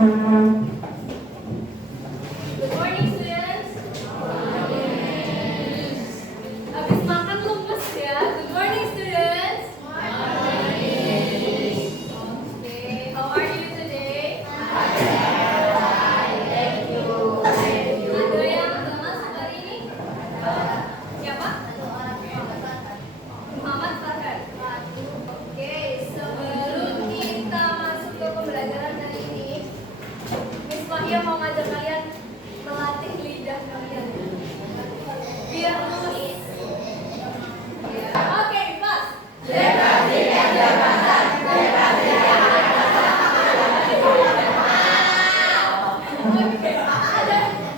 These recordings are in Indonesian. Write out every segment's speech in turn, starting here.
Good morning, students. Habis makan lemes ya. Good morning, students. Okay, how are you today? Ada yang lemas hari ini? Siapa? Muhammad Farhan. Oke, sebelum kita masuk ke pembelajaran hari ini, Miss Mahia mau ngajak kalian melatih lidah kalian biar lulus. Oke, pas. Oke,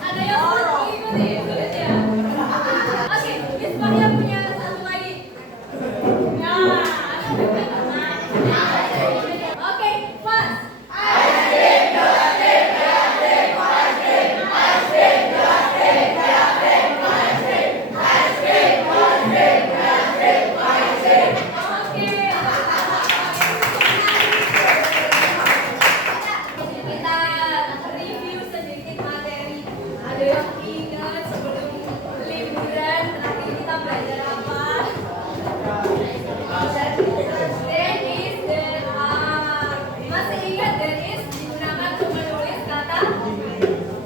ada yang sulit nih, sulit ya. Oke, Miss Mahia punya satu lagi. Nah, oke, pas. Kita review sedikit materi. Ada yang ingat sebelum liburan terakhir kita belajar apa? There is, there are. Masih ingat there is digunakan untuk menulis kata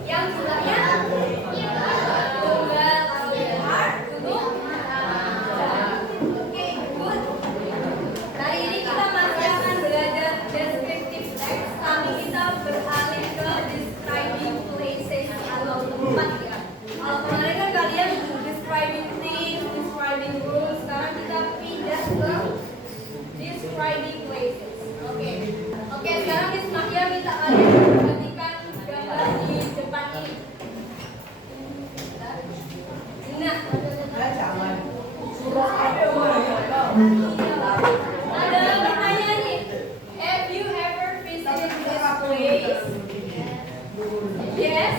yang jumlahnya tunggal, kalau there are untuk Oke, good. Hari ini kita masih akan belajar descriptive text, tapi kita beralih ke describing places atau tempat ya. Kalau kemarin kan kalian describing things, describing rules, sekarang kita pindah ke describing places. Oke, sekarang Miss Mahia minta kalian perhatikan gambar di depan ini. Nah, ada pertanyaan nih. Have you ever visited this place? Yes.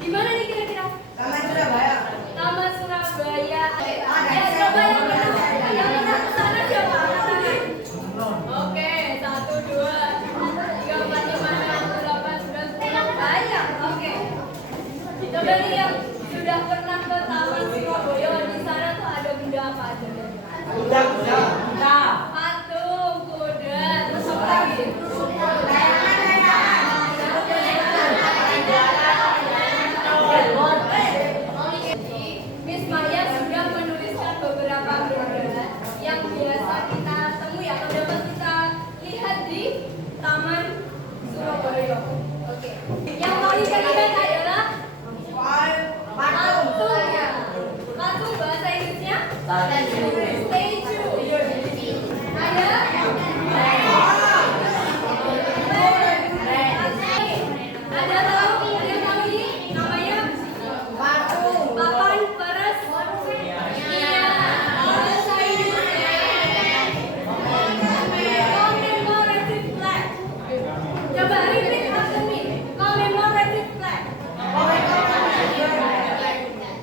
Di mana nih kira-kira? Taman Surabaya. Ya, coba yang pernah ke sana siapa? Angkat tangan. Oke, 1, 2, 3, 4, 5, 6, 7, 8, 9, 10. Banyak. Oke. Coba nih yang sudah pernah ke Taman Surabaya, di sana tuh ada benda apa aja? Patung, kuda, terus apa lagi? Miss Maya sudah menuliskan beberapa benda yang biasa kita temui atau dapat kita lihat di Taman Surabaya. Oke. Yang paling terlihat adalah patung ya. Patung bahasa Inggrisnya statue. Ada tahu ini namanya papan peresmian. Bahasa Inggrisnya commemorative flag. Coba repeat after me. Commemorative flag.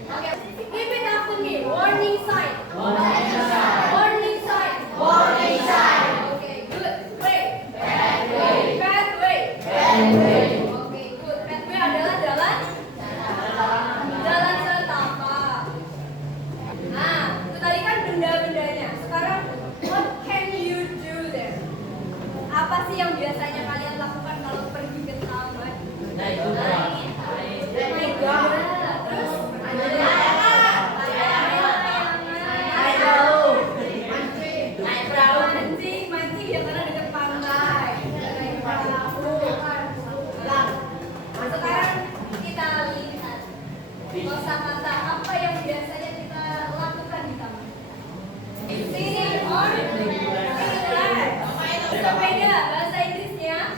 Oke, repeat after me. Warning sign. Warning sign. Oke, good. Way. Pathway. Oke, good. Pathway adalah jalan setapak. Nah, itu tadi kan benda-bendanya. Sekarang, what can you do there? Apa sih yang biasanya kalian lakukan kalau pergi ke taman? Naik kuda. Terus mancing ya karena dekat pantai. Naik perahu. Sekarang kita lihat kosakata apa yang biasanya kita lakukan di taman. Sitting on relax. Sepeda bahasa Inggrisnya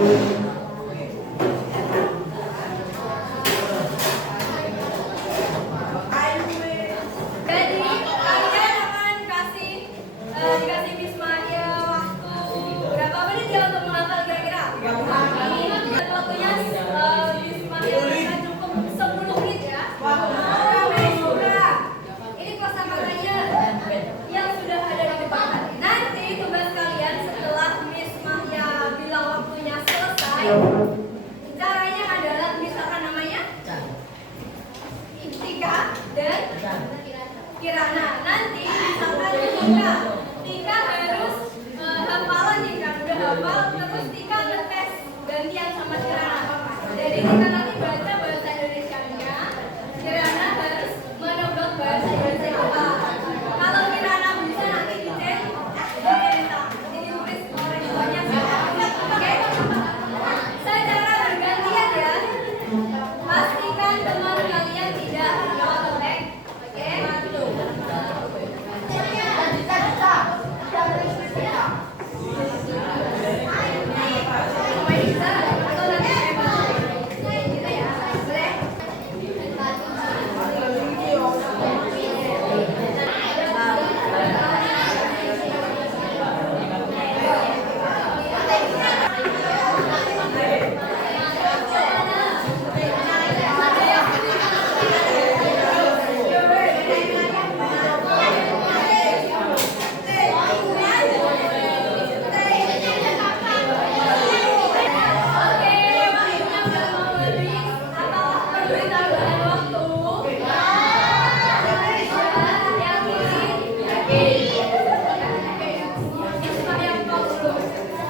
Jadi kalian akan dikasih Miss Maya waktu berapa menit ya untuk menghafal kira-kira? 30 menit. Dan waktunya Miss Maya akan cukup 10 menit ya. Sudah. Ini kosakatanya yang sudah ada di depan tadi. Nanti tugas kalian setelah Miss Maya bilang waktunya selesai, caranya adalah misalkan namanya Tika dan Kirana. Nanti misalkan Tika harus hafalan nih kan, udah hafal, terus Tika ngetes gantian sama Kirana. Jadi Tika nanti baca bahasa Indonesianya, Kirana harus menebak bahasa Indonesia. Kalau Kirana bisa nanti dicetak, ditulis oleh semuanya. Oke? Secara bergantian ya. Pastikan teman kalian tidak nyontek. Oke?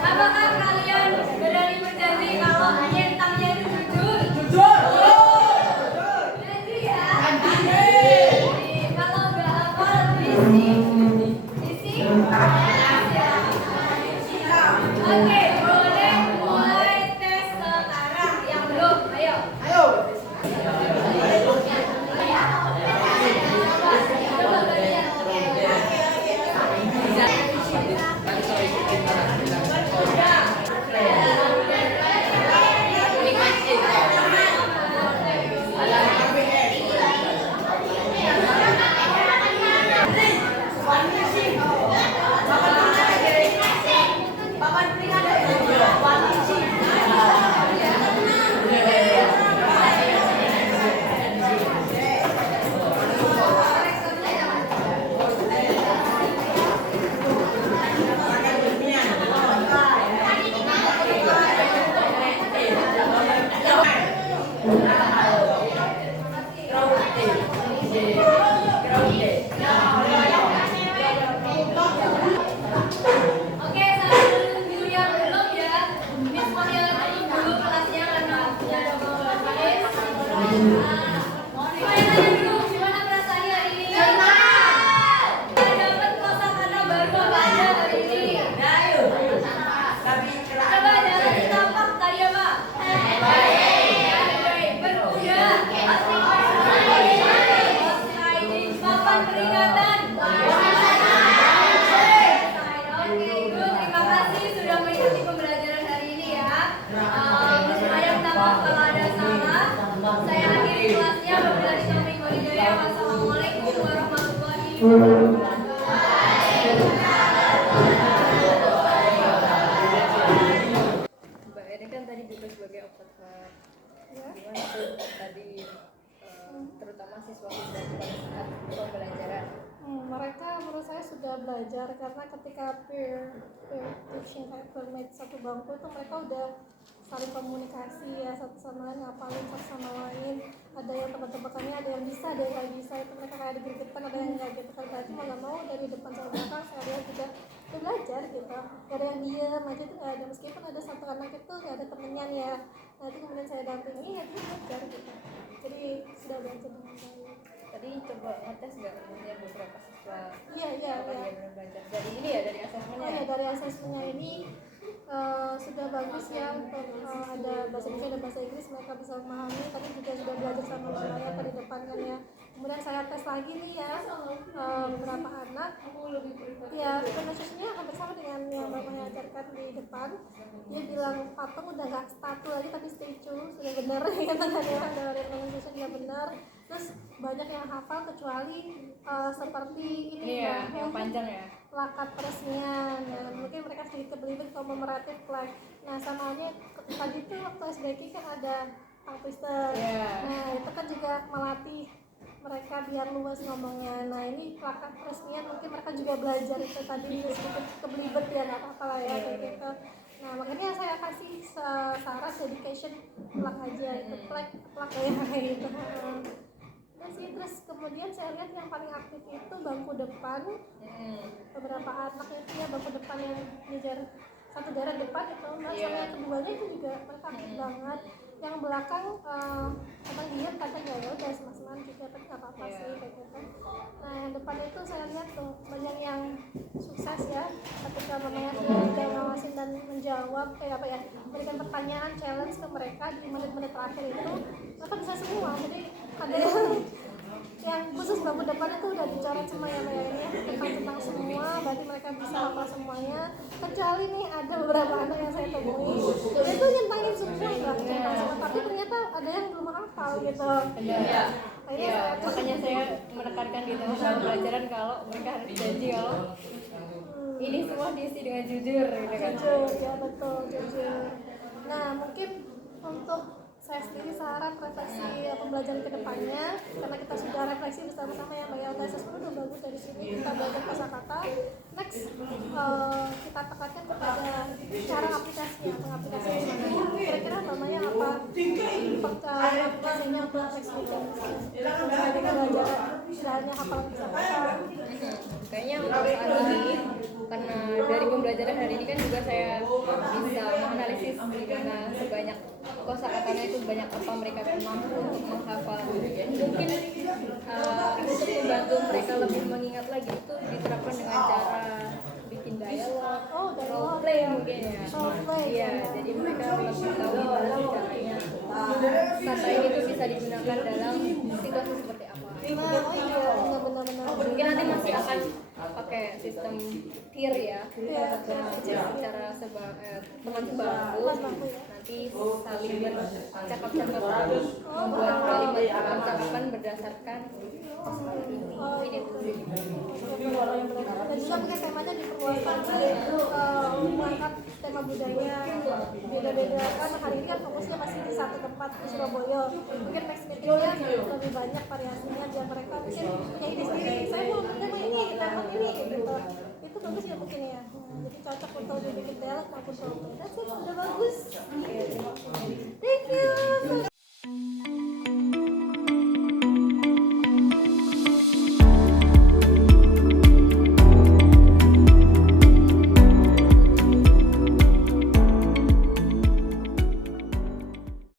Apakah kalian berani berjanji kalau nyentangnya itu jujur? Janji ya? Kalau nggak hafal, isi? Oke, boleh mulai tes sekarang. Yang belum, ayo. Coba kalian. Oke, sambil dulu yang belum ya. Miss Maya lagi dulu kelasnya karena punya double baris. Saya tanya dulu gimana perasaannya hari ini? Saya dapat kosakata baru apa aja hari ini? Coba jalan di tapak tadi apa? Baik. Berkuda. Riding. Papan peringatan. Oke, Ibu, terima kasih sudah mengikuti pembelajaran hari ini ya. Miss Maya minta maaf kalau ada salah. Saya akhiri kelasnya. Wabillahi taufiq wal hidayah. Wassalamualaikum warahmatullahi wabarakatuh. Mbak Erin kan tadi juga sebagai observer, gimana tuh tadi terutama siswa-siswa pada saat pembelajaran? Mereka menurut saya sudah belajar karena ketika peer teaching kayak bermain satu bangku itu mereka udah saling komunikasi ya, satu sama lain ngapalin satu sama lain, ada yang tebak-tebakannya, ada yang bisa, ada yang nggak bisa, itu mereka kayak digigitkan, ada yang nggak gitu kan. Berarti mau nggak mau dari depan sampai belakang saya lihat juga udah belajar gitu, gak ada yang diam aja tuh, gak ada, meskipun ada satu anak itu gak ada temennya ya, nah itu kemudian saya dampingi ya dia belajar gitu, jadi sudah belajar dengan baik. Tadi coba ngetes nggak kemudian beberapa siswa Iya. dia benar belajar dari ini ya, dari asesmennya? Oh ya, dari asesmennya ini sudah bagus ya untuk ada bahasa Indonesia dan bahasa Inggris mereka bisa memahami, tapi juga sudah belajar sama saya ke depan kan ya. Kemudian saya tes lagi nih ya beberapa anak ya pronunciation-nya hampir sama dengan yang mamanya ajarkan di depan. Dia bilang patung udah nggak statu lagi tapi statue, sudah benar ya kan ya, dari pronunciation dia benar. Terus banyak yang hafal kecuali seperti ini Iya, yang panjang ya. lakat peresmian, nah, mungkin mereka sedikit kebelibet commemorative flag. Nah sama halnya tadi tuh waktu SBK kan ada tongue twister. Nah itu kan juga melatih mereka biar luas ngomongnya. Nah ini lakat peresmian mungkin mereka juga belajar itu tadi sedikit kebelibet ya, nggak apa-apa lah ya kayak gitu. Nah makanya saya kasih syarat dedication plak aja itu plak kayak gitu. Nah sih, terus kemudian saya lihat yang paling aktif itu bangku depan. Beberapa anak itu ya bangku depan yang ngejar satu daerah depan itu, nah sama yang keduanya itu juga mereka aktif banget. Yang belakang kadang diam kadang ya udah semas-seman juga, tapi nggak apa-apa sih kayak gitu. Nah yang depan itu saya lihat tuh banyak yang sukses ya ketika mamanya sudah ngawasin dan menjawab memberikan pertanyaan challenge ke mereka di menit-menit terakhir itu mereka bisa semua. Jadi ada yang khusus bangku depan itu udah dicoret semua ya ini tentang semua, berarti mereka bisa hafal semuanya. Kecuali nih ada beberapa anak yang saya temui dia tuh nyentangin semua nggak nyentang semua, tapi ternyata ada yang belum hafal gitu. Iya, makanya saya menekankan di tengah pembelajaran kalau mereka harus janji kalau ini semua diisi dengan jujur gitu kan. Jujur ya, betul, jujur. Nah mungkin untuk saya sendiri saran refleksi pembelajaran kedepannya, karena kita sudah refleksi bersama-sama ya Mbak ya, UTSS udah bagus dari sini kita belajar kosakata. Next kita tekankan kepada cara aplikasinya, pengaplikasinya kira-kira namanya apa, aplikasinya untuk next weekend. Misalnya kita belajar tidak hanya hafal kosakata. Kayaknya untuk saat ini karena dari pembelajaran hari ini kan juga saya bisa menganalisis gimana sebanyak kosakatanya itu banyak apa mereka mampu untuk menghafal. Mungkin untuk membantu mereka lebih mengingat lagi itu diterapkan dengan cara bikin dialog, role play mungkin ya. Iya, jadi mereka lebih tahu gimana sih caranya kata ini tuh bisa digunakan dalam situasi seperti apa. Oh iya, benar-benar. Mungkin nanti masih akan pakai sistem tier ya, secara teman sebangku nanti saling bercakap-cakap membuat kalimat percakapan berdasarkan ini tuh. Dan juga mungkin temanya diperluas lagi, mengangkat tema budaya beda-beda kan hari ini kan fokusnya masih di satu tempat di Surabaya. Mungkin next meetingnya lebih banyak variasinya biar mereka mungkin punya ide sendiri. Saya mau tema ini gitu. Itu bagus ya mungkin ya. Jadi cocok untuk dibikin dialog maupun role play. That's it, udah bagus.